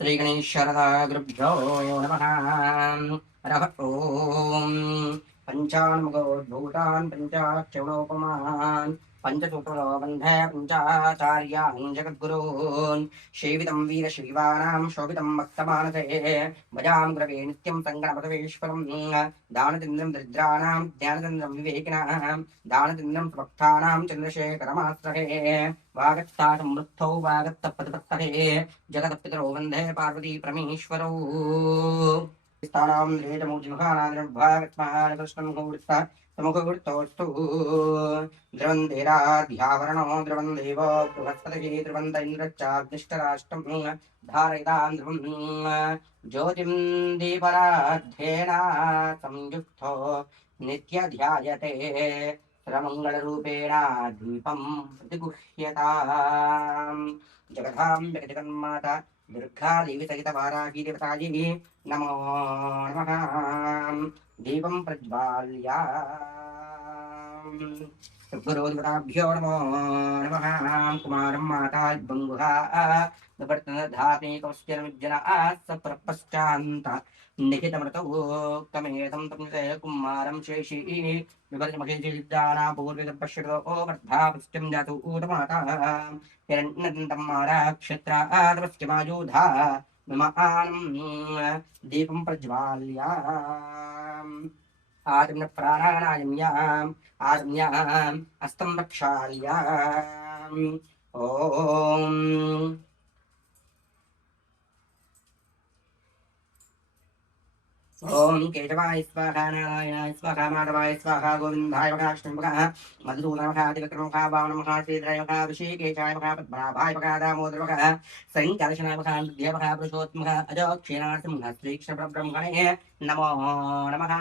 श्रीगणेश्वरदागुरुभ्यो नमः। हरः ॐ। पञ्चान्मुखोद्भूतान् पञ्चाक्षणोपमान् पञ्चसूत्रो बन्धे पञ्चाचार्यान् जगद्गुरून् सेवितं वीरशैवानां शोभितं भक्तमानसे भजां ग्रवे नित्यं सङ्गणपतवेश्वरं दानचन्द्रं दरिद्राणां ज्ञानचन्द्रं विवेकिनां दानचन्द्रं सुभक्तानां चन्द्रशेखरमाश्रये वागत्तातं मृत्तौ वागत्तपतिपत्तये जगत्पितरौ वन्दे पार्वती परमेश्वरौ स्थानां रेटमुखनादिर्भागत्महारकृष्णं मुहूर्त मुहूर्तोऽस्तु ध्रुवन्तेराध्यावरणो ध्रुवन् देवो बृहस्पतिः ध्रुवन्त इन्द्रश्चाग्निष्टराष्ट्रं धारयितां ध्रुवं ज्योतिं दीपराध्येन संयुक्तो नित्यध्यायते सर्वमङ्गलरूपेण दीपं प्रतिगुह्यताम् जगदाम्ब जगन्माता दुर्गा देवी सहित वाराही देवतायै नमो नमः। दीपं प्रज्वाल्य गुरुदेवताभ्यो नमो नमः। कुमारं माता बङ्गुहा धात्मेकमस्यनुज्जना सप्रपश्चान्त निखितमृतोक्तमेतं तमुसे कुमारं शेषी विवर्जमहेशिदाना पूर्विकपश्यतो वर्धा पुष्टिं जातु ऊतमाता हिरण्यदन्तं माराक्षत्रादपश्चिमायोधा ममानं दीपं प्रज्वाल्य आजम्न प्राणानायम्याम् आजम्याम् अस्तं रक्षाल्याम् ॐ ओम केशवाय स्वाहा नारायणाय स्वाहा माधवाय स्वाहा गोविंदाय नमः कृष्णाय मधुसूदनाय नमः दिव्यक्रमाय वामनाय नमः श्रीधराय नमः ऋषिकेशाय नमः पद्मनाभाय नमः दामोदराय नमः संकर्षणाय नमः नृत्याय नमः पुरुषोत्तमाय अजोक्षीणार्थं श्रीकृष्णपरब्रह्मणे नमो नमः।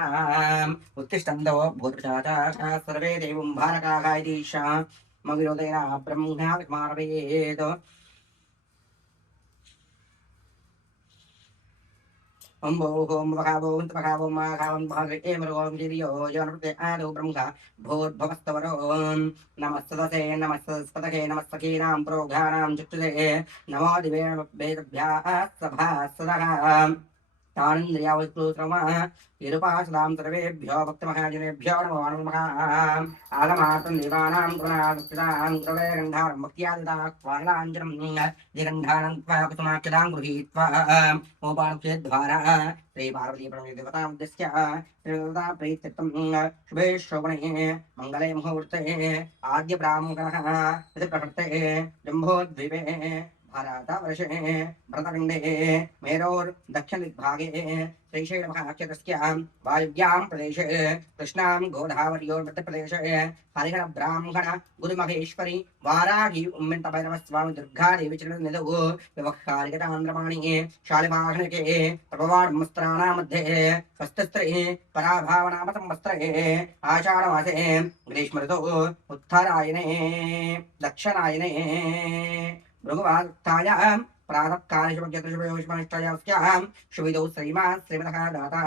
उत्तिष्ठन्तु भूतप्रजाताः सर्वे देवं भारकाः इति मविरोधेन ब्रह्मणा विस्मारयेत्। ओम ओम भगवो भगवो माघवं भागे मरोम जिरियो जनपते आदो ब्रह्मा भूर्भवस्तवरो नमस्तते नमस्तस्पतके नमस्तकीनां प्रोघानां चक्षुषे नमो दिवे वेदभ्याः सभा सदः तानिन्द्रियावस्तुत्रमा इरुपासदां सर्वेभ्यो भक्तमहाजनेभ्यो नमो नमः। आगमार्थं देवानां गुणादितां क्रवे गन्धारं भक्त्यादिताः क्वालाञ्जनं दिगन्धानं कुसुमाक्षदां गृहीत्वा उपाक्षेद्वारा श्रीपार्वती परमेदेवतां दस्य त्रिदेवता प्रीत्यर्थं शुभे शोभने मङ्गले मुहूर्ते आद्य ब्राह्मणः प्रतिप्रवर्ते जम्बोद्वीपे भारतवर्षे भरतखण्डे मेरोर् दक्षिणदिग्भागे श्रीशैलमहाक्षत्रस्यां वायुव्यां प्रदेशे कृष्णां गोदावर्योर्मध्यप्रदेशे हरिहरब्राह्मण गुरुमहेश्वरी वाराही उम्मिन्तभैरवस्वामी दुर्गादेवी चरणनिधौ व्यवहारिकतान्द्रमाणि शालिवाहनके प्रभवाड्मस्त्राणां मध्ये स्वस्तिस्त्रे पराभावनामसंवस्त्रे आषाढमासे ग्रीष्मऋतौ उत्तरायणे दक्षिणायने भृगुवात्तायां प्रातःकाले शुभज्योतिषुभयोष्माष्टयास्यां शुभिदौ श्रीमान् श्रीमतः दाता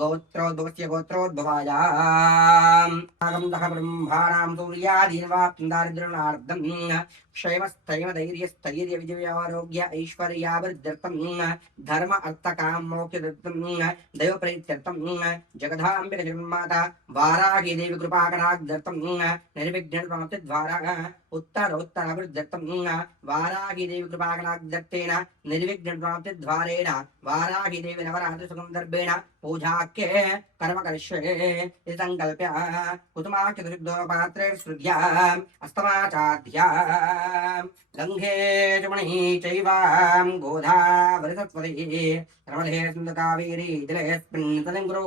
गोत्रोद्भवस्य गोत्रोद्भवायाम् आगमदः ब्रह्माणां सूर्यादीर्वाप्तारिद्रणार्दं क्षेमस्थैर्य धैर्यस्थैर्य विजयारोग्य ऐश्वर्यावृद्ध्यर्थं धर्म अर्थकाम मोक्षदर्थं दैवप्रीत्यर्थं जगदाम्बिक जगन्माता वाराही देवी कृपाकटाक्षार्थं निर्विघ्नप्राप्तिद्वारा उत्तरोत्तराभिवृद्ध्यर्थं वाराही देवी कृपाकटाक्षार्थेन निर्विघ्नप्राप्तिद्वारेण वाराही देवी नवरात्रिसुगन्धर्भेण पूजाख्ये कर्म करिष्ये इति संकल्प्य कुसुमाक्षतशुद्धोपात्रे श्रुध्याम् अस्तमाचाध्याम् गङ्गे जमुनी चैवां गोदावरिसत्वती रमणे सुन्दकावेरी जलेऽस्मिन् गुरो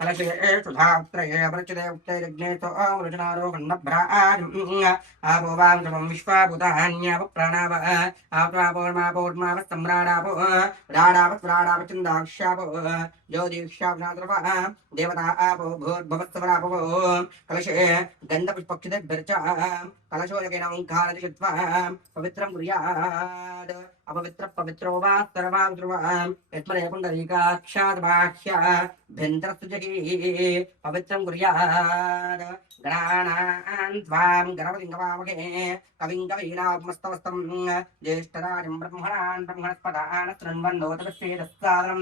कलशेषु धात्रये अपरिचिते उक्तैर्यज्ञे सोमरुचनारोहण्डभ्राजम् आपो वां समं विश्वाभूतान्यापप्राणाव आप्रापोर्मापोर्मावस्सम्राडापो राडावत्प्राडावचन्दाक्ष्यापो ज्योतिष्यापनाद्रव देवता आपो भूर्भवत्सवरापो कलशे गन्धपुष्पक्षितेभ्यर्च कलशोदकेन ओङ्कारं चित्वा पवित्रं कुर्यात् अपवित्र पवित्रो वा सर्वां ध्रुवां यत्मने पुण्डरीकाक्षाद्बाह्य भिन्द्रस्तुजगी पवित्रं कुर्यात् गणानां त्वां गणपतिं गवामहे कविं कवीनामस्तवस्तं ज्येष्ठराजं ब्रह्मणान् ब्रह्मणस्पदान् शृण्वन्नोतपश्चेदस्सादरं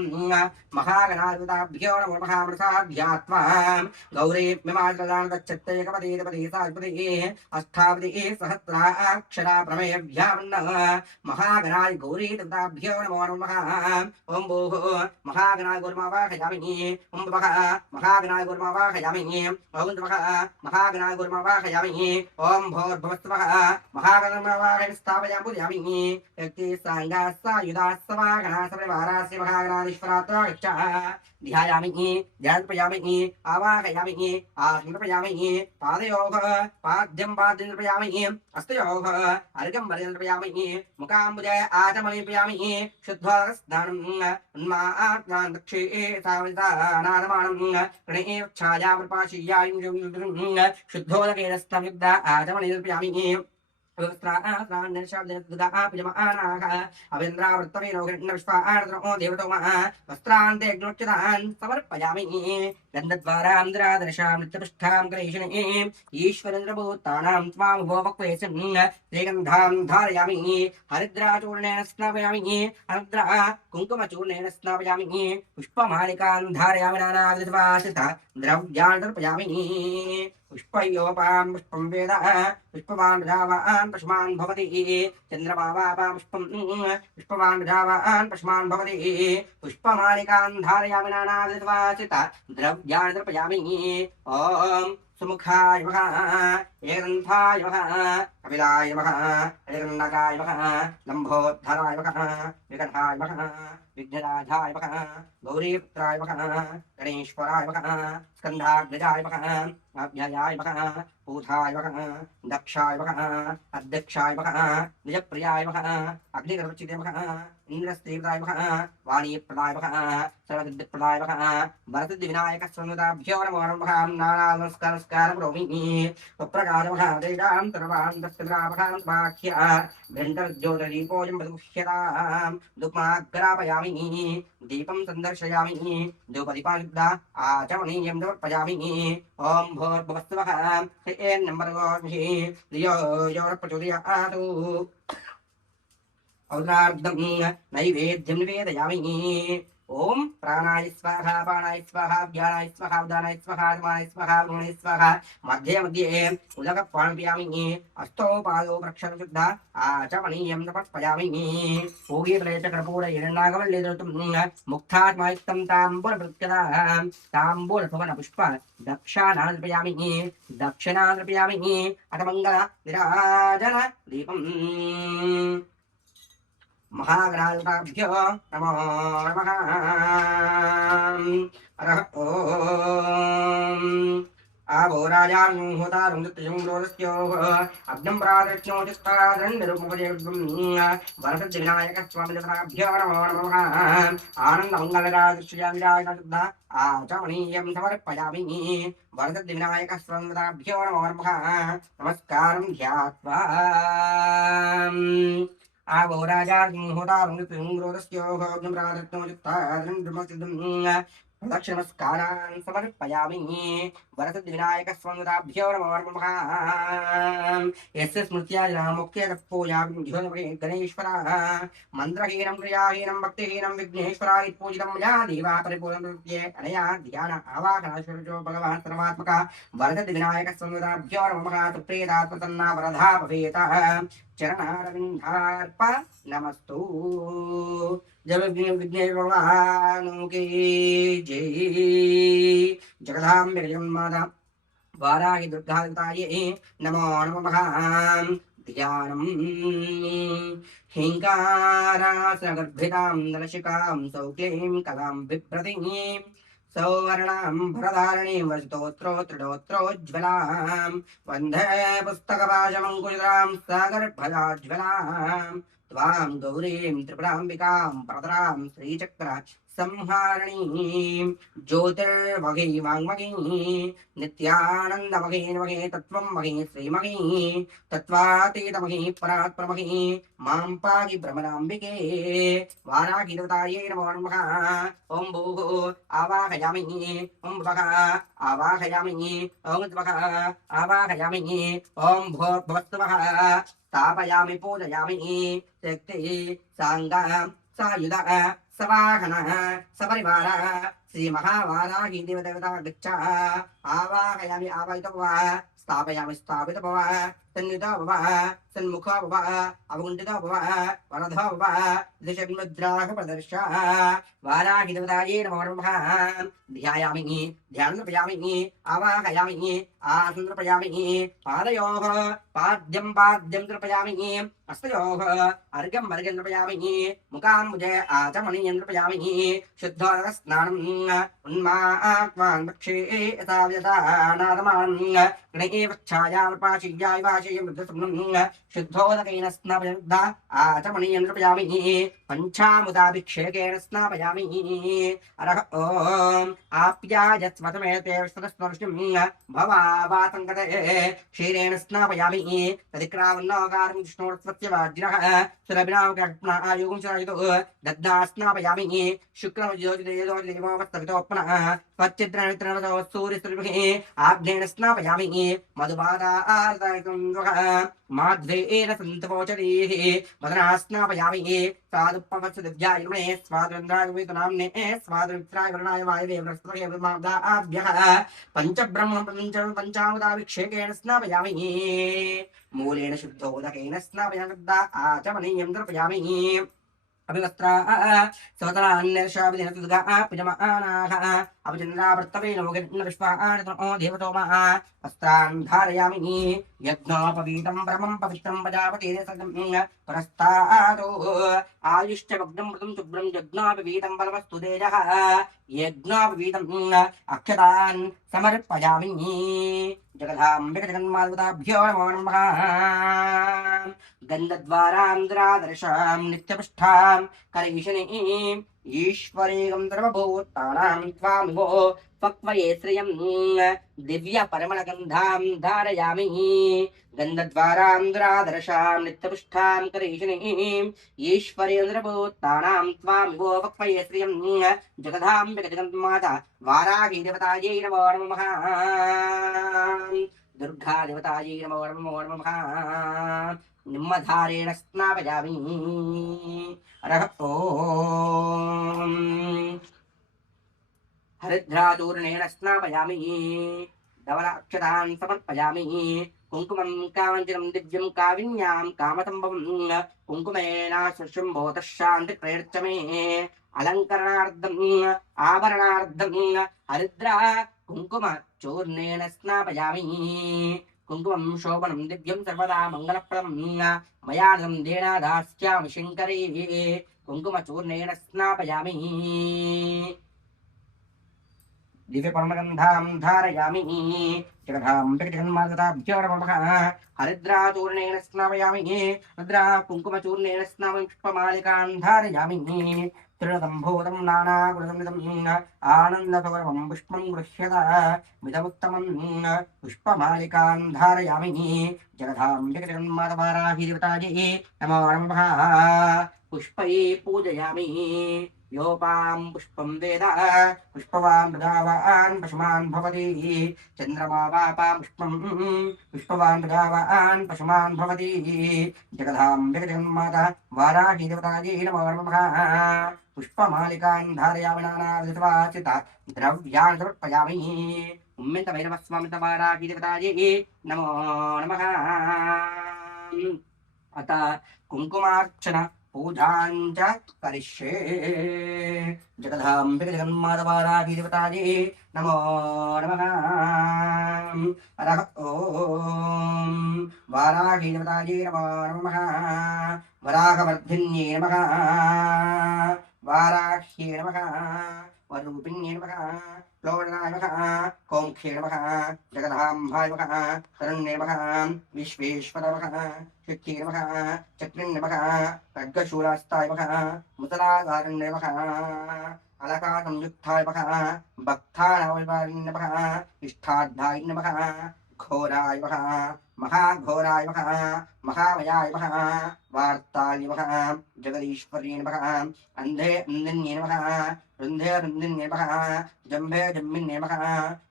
महागणाधिपताभ्यो नमो महामृषाध्यात्वा गौरीमिमाजलानदच्छत्तैकपदेपदे साधिपदे अष्टावदे सहस्राक्षरा प्रमेयभ्यामन्न महागणाय गौरीदेवताभ्यो नमो नमः ॐ भोः महागणाय गुरुमावाहयामि ॐ भवः महागणाय गुरुमावाहयामि ॐ भवः महागणाय गुरुमावाहयामि ॐ भोर्भवस्वः महागणमावाहयामि स्थापयामि पूजयामि व्यक्ति साङ्गास्सायुधास्सवागणा सर्ववारास्य महागणाधीश्वरात्रा गच्छ ध्यायामि ध्यानप्रयामि आवाहयामि आसनप्रयामि पादयोः पाद्यं पाद्यप्रयामि हस्तयोः अर्घ्यं वर्जनप्रयामि मुखाम्बुज आचमनीप्रयामि शुद्ध्वा स्नानं उन्मात्मान् दक्षे सावधानादमानं गणेक्षायामृपाशीयायुं शुद्धोदकेन स्नायुक्त आचमनीप्रयामि वस्त्रान्ते समर्पयामि गन्धद्वारां द्रादर्शां नित्यपुष्ठां गणेशने ईश्वरेन्द्रभूतानां त्वां भोमक्वेशं श्रीगन्धां धारयामि हरिद्राचूर्णेन स्नापयामि अनद्रा कुङ्कुमचूर्णेन स्नापयामि पुष्पमालिकां धारयामि नानाविधवासिता द्रव्यान् तर्पयामि पुष्पयोपां पुष्पं वेद पुष्पवान् रावान् पशुमान् भवति चन्द्रमावापां पुष्पं पुष्पवान् रावान् पशुमान् भवति पुष्पमालिकान् धारयामि नानाविधवासिता द्रव्यान् तर्पयामि ॐ सुमुखाय नमः एकदन्ताय नमः कपिलाय नमः एकदण्डकाय नमः लम्बोद्धराय नमः विकटाय नमः विघ्नराजाय नमः गौरीपुत्राय नमः गणेश्वराय नमः स्कन्धाग्रजाय नमः अभ्ययाय नमः पूताय नमः दक्षाय नमः अध्यक्षाय नमः निजप्रियाय नमः अग्निगर्वचिते नमः इंद्रस्त्रीप्रदाय नमः वाणीप्रदाय नमः सर्वसिद्धिप्रदाय नमः वरसिद्धिविनायकस्वनुताभ्यो नमो नमः नानानमस्कारं करोमि स्वप्रकार नमः तेषां सर्वान् दक्षिणामहां बाह्य घण्टर्ज्योतिदीपोजं प्रदुह्यतां धूपमाग्रापयामि दीपं सन्दर्शयामि धूपदीपानिद्रा आचमनीयं समर्पयामि ॐ भूर्भुवस्सुवः श्रीर्नम्बर्गोर्मिः धियो यो न प्रचोदयातु औदार्धं नैवेद्यं निवेदयामि ओम प्राणाय स्वाहा पाणाय स्वाहा व्यानाय स्वाहा उदानाय स्वाहा समानाय स्वाहा गुणाय स्वाहा मध्ये मध्ये उदकपाणियामि अष्टौ पादौ प्रक्षण शुद्ध आचमनीयं समर्पयामि भोगे प्रेत कर्पूर हिरण्यनागवल्लीधृतं मुक्तात्मायुक्तं ताम्बूलप्रत्यदां ताम्बूलभवन पुष्प दक्षिणार्पयामि दक्षिणार्पयामि अटमङ्गल विराजन दीपम् महागणाधिपताभ्यो नमो नमः हरः ॐ आवो राजानुहोतारं दत्तजंग्रोदस्योः अग्नं प्रादृष्णोतिष्ठादण्डरूपमुपदेवं वरदविनायकस्वामिदेवताभ्यो नमो नमः आनन्दमङ्गलराजश्रियामिराजशुद्धा आचमनीयं समर्पयामि वरदविनायकस्वामिदेवताभ्यो नमो नमः नमस्कारं ध्यात्वा आवो राजार्होतारुं प्रदक्षिणमस्कारान् समर्पयामि वरसिद्धिविनायकस्वामिदेवताभ्यो नमो नमः यस्य स्मृत्या मुक्त्यपूजामि गणेश्वरः मन्त्रहीनं क्रियाहीनं भक्तिहीनं विघ्नेश्वराय पूजितं मया देवा परिपूर्णकृत्ये अनया ध्यान आवाहनाश्वरो भगवान् सर्वात्मकः वरसिद्धिविनायकस्वामिदेवताभ्यो नमः सुप्रीतात्मतन्ना वरदा भवेत् चरणारविन्दार्प नमस्तु जब विघ्नेश्वर भगवान की जय जगदाम्बे जगन्माता वाराहि दुर्गाताये नमो नमः ध्यानम् हिंकारासगर्भितां नरशिकां सौक्लीं कलां बिभ्रतीं सौवर्णां भरधारिणीं वर्षितोत्रोत्रोज्ज्वलां वन्दे पुस्तकपाशमङ्कुलितां सागरफलाज्ज्वलां त्वां गौरीं त्रिपुराम्बिकां प्रतरां श्रीचक्र संहारिणी ज्योतिर्मघी वाङ्मघी नित्यानन्दमघी मघी तत्त्वं मघी श्रीमघी तत्त्वातीतमघी परात्परमघी मां पाहि भ्रमराम्बिके वारागिरवतायै नमो नमः ॐ भूः आवाहयामि ॐ भवः आवाहयामि ॐ त्वः आवाहयामि ॐ भूर्भुवस्सुवः स्थापयामि पूजयामि शक्ति साङ्गा सायुध सवाहनः सपरिवारः श्रीमहावाराही देवदेवता गच्छ आवाहयामि आवाहितो वा स्थापयामि स्थापितो वा सन्निधो वा सन्मुखो वा अवकुण्ठितो वा वरदो वा दशमुद्राः प्रदर्श वाराही देवतायै नमो नमः ध्यायामि ध्यानप्रयामि आवाहयामि आसनप्रयामि पादयोः पाद्यं कृपयामि हस्तयोः अर्घ्यम् कृपयामि मुखाम्बुजे आचमनीयं कृपयामि शुद्धोदकस्नानम् उन्मात्मान् पक्षे यथा नादमान् गणेवच्छायापाशीयाय वाशीयं मृदसम्नं शुद्धोदकेन स्नापयन्ता आचमनीयं कृपयामि पञ्चामुदाभिषेकेन स्नापयामि अरः ॐ आप्यायस्वतमेते विष्णुस्पर्शं भवावातङ्गते क्षीरेण स्नापयामि तदिक्रावन्नोकारं विष्णोर्स्वस्य वाज्रः सुरभिनावकल्पना आयुगं चरायितो दद्धा स्नापयामि शुक्रमज्योतिदेवोपस्तवितोपनः स्वच्छिद्रणवित्रणतो सूर्यस्त्रिभिः आग्नेन स्नापयामि मधुबाधार्दयकं माध्वेन सन्तपोचरीः मदना स्नापयामि साधुपवत्स दिव्यायुर्मे स्वातन्त्रायुवेतनाम्ने स्वातन्त्राय वर्णाय वायवे बृहस्पतये ब्रह्मादाभ्यः पञ्चब्रह्म पञ्चामुदाभिषेकेण स्नापयामि मूलेन शुद्धोदकेन स्नापयामि आचमनीयं तर्पयामि अभिवस्त्रा स्वतरान्यर्षाभिदिनतुगा पिजमानाः अभिचन्द्रावर्तवेन विश्वाणो देवतोमः वस्त्रान् धारयामि यज्ञोपवीतं परमं पवित्रं प्रजापतिरेसं पुरस्तादो आयुश्च भग्नं मृतं शुभ्रं यज्ञोपवीतं बलवस्तु तेजः यज्ञोपवीतम् अक्षतान् समर्पयामि जगदाम्बिकजगन्माताभ्यो नमो नमः गन्धद्वारान्द्रादर्शां नित्यपुष्ठां करैशनीं ईश्वरीं सर्वभूतानां त्वामिवो पक्वये श्रियं दिव्यपरिमलगन्धां धारयामि गन्धद्वारान्द्रादर्शां नित्यपुष्ठां करैशनीं ईश्वरीं सर्वभूतानां त्वामिवो पक्वये श्रियं जगदाम्बिकजगन्माता वाराही देवतायै नमो नमः दुर्गा देवतायै नमो नमः निम्मधारेण स्नापयामि अरः ॐ हरिद्राचूर्णेन स्नापयामि धवलाक्षतान् समर्पयामि कुङ्कुमं काञ्चनं दिव्यं काविन्यां कामसम्भवं कुङ्कुमेन शुशुम्भोतः शान्तिप्रयच्छ मे अलङ्करणार्थम् आभरणार्थं हरिद्रा कुङ्कुमचूर्णेन स्नापयामि कुङ्कुमं शोभनं दिव्यं सर्वदा मङ्गलप्रदं मया गन्धेन दास्यामि शङ्करे कुङ्कुमचूर्णेन स्नापयामि दिव्यपरमगन्धां धारयामि जगदाम्बिकजगन्माताभ्यो नमः हरिद्राचूर्णेन स्नापयामि हरिद्रा कुङ्कुमचूर्णेन स्नापयामि पुष्पमालिकां धारयामि त्रिणदम्भूतं नानागुणसंयुतं आनन्दसौरभं पुष्पं गृह्यत मिदमुत्तमं पुष्पमालिकां धारयामि जगदाम्बिकजगन्मातावाराही देवतायै नमो नमः पुष्पै पूजयामि योपां पुष्पं वेद पुष्पवान् प्रजावान् पशुमान् भवति चन्द्रमा वापां पुष्पं पुष्पवान् प्रजावान् पशुमान् भवति जगदाम्बिकजगन्माता वाराही देवतायै नमो नमः पुष्पमालिकान् धारयामि नानाविधवाचिता द्रव्यान् समर्पयामि उम्मितभैरवस्वामितवाराही देवतायै नमो नमः अथ कुङ्कुमार्चन पूजाञ्च करिष्ये जगदाम्बिकजगन्मातावाराही देवतायै नमो नमः अरः ॐ वाराही देवतायै नमो नमः वराहवर्धिन्यै नमः वाराह्यै नमः वरूपिण्यै नमः प्लोडनाय नमः कौङ्ख्ये नमः जगदाम्बाय नमः शरण्ये नमः विश्वेश्वराय नमः शक्त्यै नमः चक्रिण्ये नमः खड्गशूलास्ताय नमः मुसलाधारण्ये नमः अलका संयुक्ताय नमः भक्तानाय नमः इष्टार्थाय नमः घोराय नमः महाघोराय नमः महामयाय नमः वार्ताय नमः जगदीश्वर्ये नमः अन्धे अन्धिन्ये नमः रुन्धे रुन्धिन्ये नमः जम्भे जम्बिन्ये नमः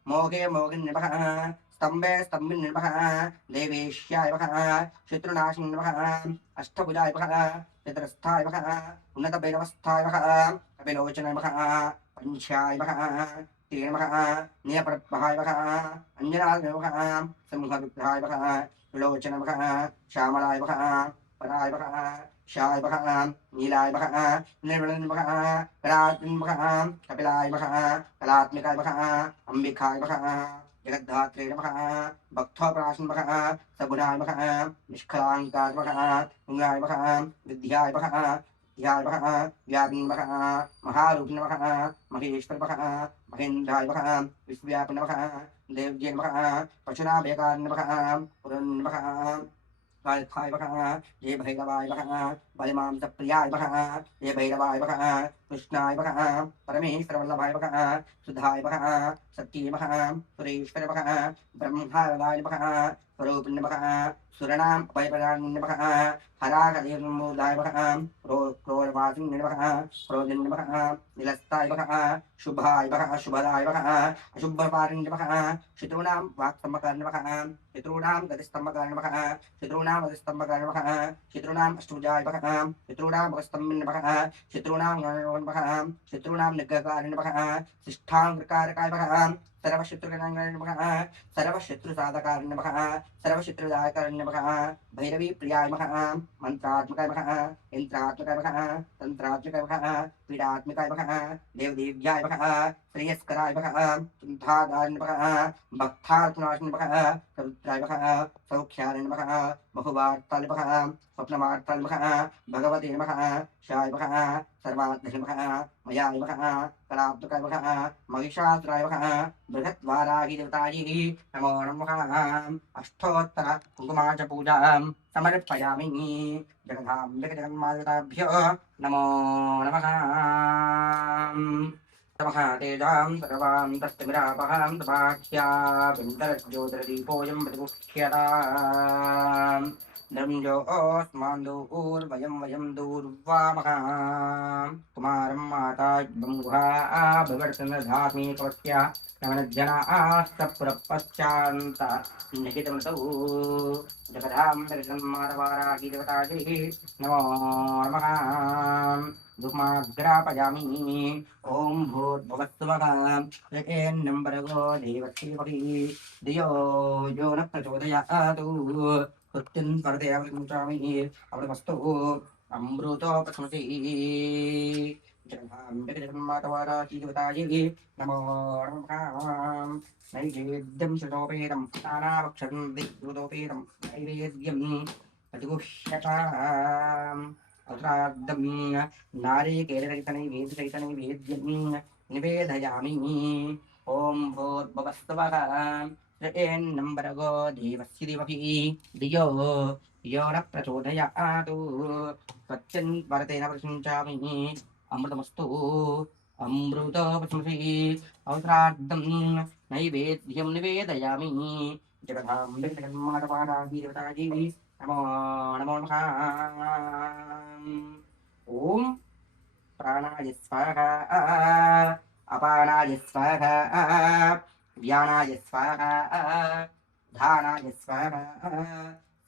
मोघे मोघिन्ये नमः स्तम्भे स्तम्भिन्ये नमः देवेश्याय नमः शत्रुनाशिन्ये नमः अष्टभुजाय नमः चतुरस्थाय नमः उन्नतभैरवस्थाय नमः कपिलोचनाय नमः पंचाय नमः ते नमः नीलपद्महाय नमः अंजनाय नमः सिंहविग्रहाय नमः त्रिलोचनाय नमः श्यामलाय नमः पराय नमः शाय नमः नीलाय नमः निर्मलाय नमः करात्मकाय नमः कपिलाय नमः कलात्मिकाय नमः अंबिकाय नमः जगद्धात्रे नमः भक्तोपराशन नमः सगुणाय नमः निष्कलांकाय नमः मंगलाय नमः विद्याय नमः ध्याय नमः व्यापिन नमः महारूप नमः महेश्वर नमः महेन्द्राय नमः विश्वव्यापिन नमः देव्ये नमः पशुनाभयकार नमः पुरन् नमः कालखाय नमः ये भैरवाय नमः बलिमांसप्रियाय नमः ये भैरवाय नमः कृष्णाय नमः परमेश्वरवल्लभाय नमः सुधाय नमः सत्ये नमः सुरेश्वर नमः ब्रह्माय नमः स्वरूपिण नमः सुरनाम भयपराय नमः हराकदेवमूलाय नमः क्रोधवासिन्ये नमः क्रोधिन्ये नमः निलस्ताय नमः शुभाय नमः शुभदाय नमः अशुभपारिण्ये नमः शत्रूणां वाक्सम्भकाय नमः शत्रूणां गतिस्तम्भकाय नमः शत्रूणां गतिस्तम्भकाय नमः शत्रूणां अष्टभुजाय नमः शत्रूणां भगस्तम्भिन्ये नमः शत्रूणां नमः शत्रूणां निग्रहकाय नमः शिष्ठां कृकारकाय नमः सर्वशत्रुघ्नाय नमः सर्वशत्रुसाधकाय नमः सर्वशत्रुदायकाय नमः भैरवी प्रियाय नमः मंत्रात्मकाय नमः यंत्रात्मकाय नमः तंत्रात्मकाय नमः पीडात्मकाय नमः देवदेव्याय नमः श्रेयस्कराय नमः चिन्तादाय नमः भक्तार्थनाशनाय नमः सवित्राय नमः सौख्याय नमः बहुवार्ताय नमः स्वप्नवार्ताय नमः भगवते नमः शाय नमः सर्वात्मने नमः मयाय नमः कलात्मकाय नमः महिषासुराय नमः बृहद्वाराहि देवतायै नमो नमः अष्टोत्तर कुङ्कुमाच पूजां समर्पयामि जगदाम्बिक जगन्माताभ्यो नमो नमः नमः तेजां सर्वां तत्मिरापहां तपाख्या विन्दरज्योतिर्दीपोऽयं प्रतिमुख्यताम् नृञ्जोऽस्मान्दूर्वयं वयं दूर्वामः कुमारं माता गुहा विवर्तनधात्मी कवत्या नवनज्जनास्तपुरपश्चान्त निहितमसौ जगदां दर्शन्मातवाराही देवतायै नमो नमः धूमाग्रापयामि ॐ भूर्भुवस्सुवः एन्नम्बरगो देवक्षेपति धियो यो न प्रचोदयातु कृत्यं परते अवगुंचामि अमृतमस्तु अमृतोपस्मृति जगन्मातवाराची देवतायै नमो नमः नैवेद्यं शतोपेदं नानाभक्षं दिग्दोपेदं नैवेद्यं प्रतिगुह्यताम् अत्रार्धं नारिकेलरहितनैवेद्यं निवेदयामि ॐ भूर्भुवस्सुवः एन्नम्बरगो देवस्य देवभिः धियो यो न प्रचोदयातु त्वच्चन् वरतेन प्रशंसामि अमृतमस्तु अमृतोपस्मृतिः अवसरार्धं नैवेद्यं निवेदयामि जगदाम्बिक जगन्मातवाराही देवतायै नमो नमो नमः ॐ प्राणाय स्वाहा अपानाय स्वाहा व्यानाय स्वाहा धानाय स्वाहा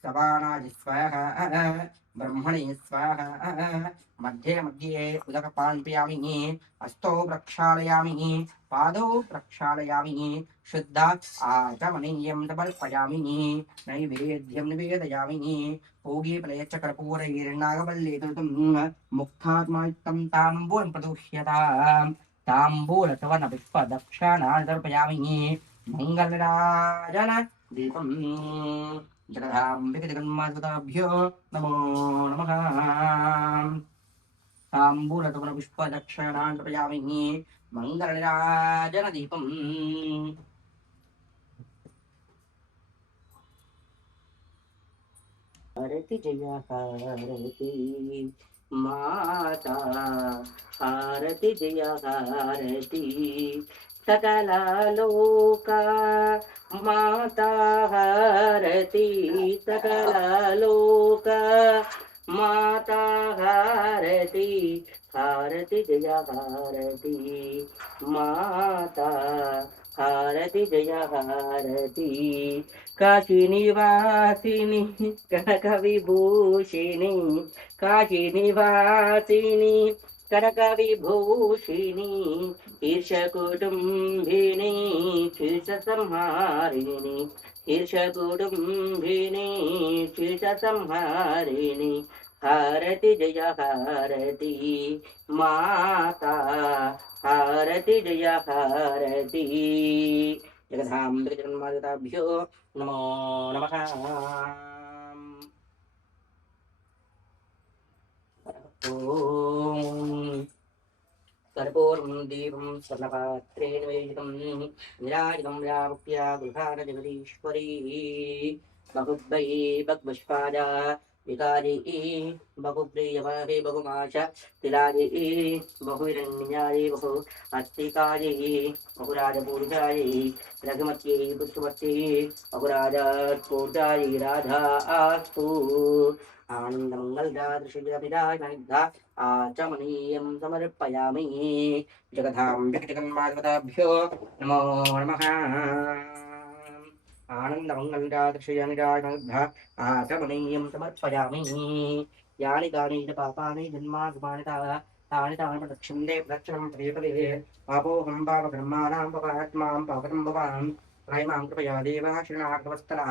सवानाय स्वाहा ब्रह्मणे स्वाहा मध्ये मध्ये उदकपान् पियामि हस्तौ प्रक्षालयामि पादौ प्रक्षालयामि शुद्ध आचमनीयं समर्पयामि नैवेद्यं निवेदयामि पूगीफलयश्च कर्पूरैर्नागवल्लीकृतं मुक्तात्मायुक्तं ताम्बूलं प्रदुह्यताम् ताम्बूलसवनपुष्पदक्षिणान् समर्पयामि मङ्गलराजन दीपं जगदाम्बिक जगन्माताभ्यो नमो नमः ताम्बूलसवनपुष्पदक्षिणान् समर्पयामि मङ्गलराजन दीपं हरति जय हरति माता హారతి జయ హారతి సకలలోకా మాతా హారతి సకలలోకా మాతా హారతి హారతి జయ హారతి మాతా హారతి జయ హారతి కాశీ నివాసిని కనక విభూషిణి కాశీ నివాసిని కనక విభూషిణి ఈర్ష కుటుంబిని శీర్ష సంహారిణి ఈర్ష కుటుంబిని శీర్ష సంహారిణి హారతి జయ హారతి మాతా హారతి జయ హారతి జగదాంబిక జగన్మాతాభ్యో నమో నమః. ఓం कर्पूरं दीपं स्वर्णपात्रेण वेदितं निराजितं व्याप्य गृहाण जगदीश्वरी बहुब्बयी बहुपुष्पाजा विकारी बहुप्रियमहे बहुमाश तिलाजी बहुरण्याये बहु अस्तिकाये बहुराजपूर्जाये रघुमत्यै पुष्पवत्यै बहुराजपूर्जाये राधा अस्तु आनन्दमङ्गलदादृशजगविराजनिग्धा आचमनीयं समर्पयामि. जगदाम्बिक जगन्माताभ्यो नमो नमः. आनन्दमङ्गलदादृशजगविराजनिग्धा आचमनीयं समर्पयामि. यानि कानि च पापानि जन्मार्गमाणि तानि तानि प्रदक्षिणे प्रदक्षिणं पदे पापोऽहं पापकर्माणां पापात्मां पापकं भवान् त्रयमां कृपया देवः शरणागतवत्सलः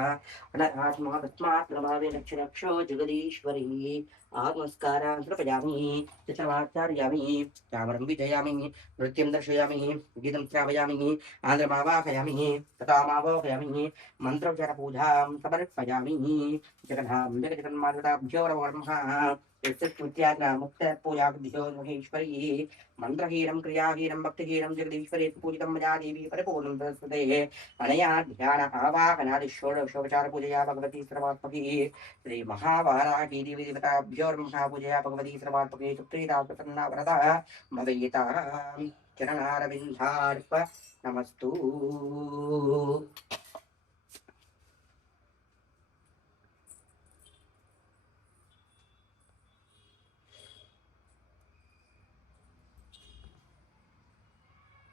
अनात्मा तस्मात् प्रभावे रक्षरक्षो जगदीश्वरी आत्मस्कारान् समर्पयामि चित्रमाचार्यामि चामरं विजयामि नृत्यं दर्शयामि गीतं श्रावयामि आन्द्रमावाहयामि तथामावाहयामि मन्त्रोच्चारपूजां समर्पयामि. जगदाम्बिक जगन्माताभ्यो नमः. मुक्तपूजाभ्यो महेश्वरी मन्त्रहीनं क्रियाहीनं भक्तिहीनं जगदीश्वरी पूजितं मया देवी परिपूर्णं प्रस्तुते अनया ध्यान आवाहनादि षोडशोपचार पूजया भगवती सर्वात्मकी श्री महावाराही देवी देवताभ्यो नमः. पूजया भगवती सर्वात्मकी सुप्रीता प्रसन्ना वरदा भवेता चरणारविन्दार्प नमस्तु.